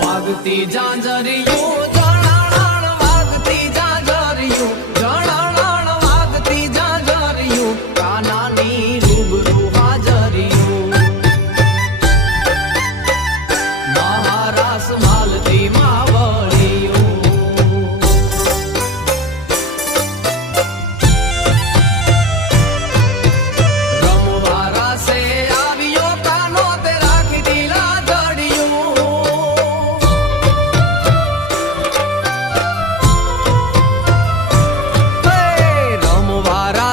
વાગતી ઝાંઝરિયું જણાણ વાગતી ઝાંઝરિયું જણાણ વાગતી ઝાંઝરિયું કાનાની રૂબરૂ હાજરિયું મહારાસ માલતી માવળિયું રમવા રાસે આવ્યો કાનો તે રાખી દીલા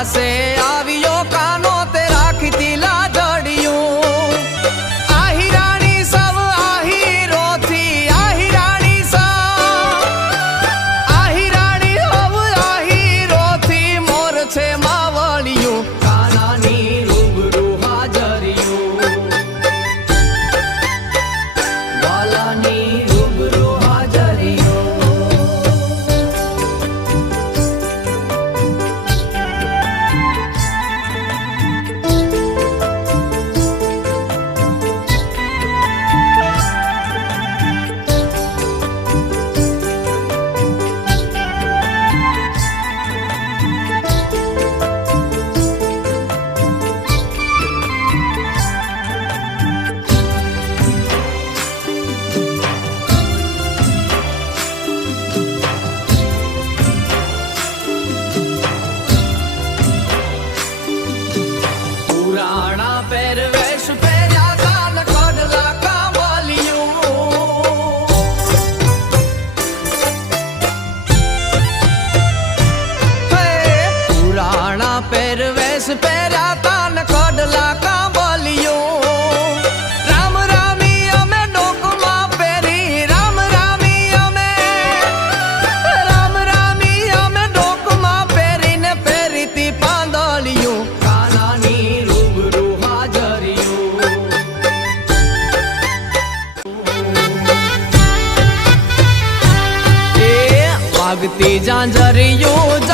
से आवियो कानो ते राखी तिला जड़ियूं आही रानी सब आहीरो थी आही रानी हव आहीरो थी मोर छे मावळियूं कानानी रूबरू हाजरियूं वालानी रूबरू हाजरियूं पुराना પહેરવેશ પહેર્યા કાન કડલા કામલિયું પુરાણા પહેરવેશ પહેર્યા કાન કડલા કામલિયું રામ રામી અમે ડોકમાં પહેરી રામ રામી અમે ડોકમાં પહેરીને પહેરીતી પાંદલિયું કાનાની વાગતી ઝાંઝરિયું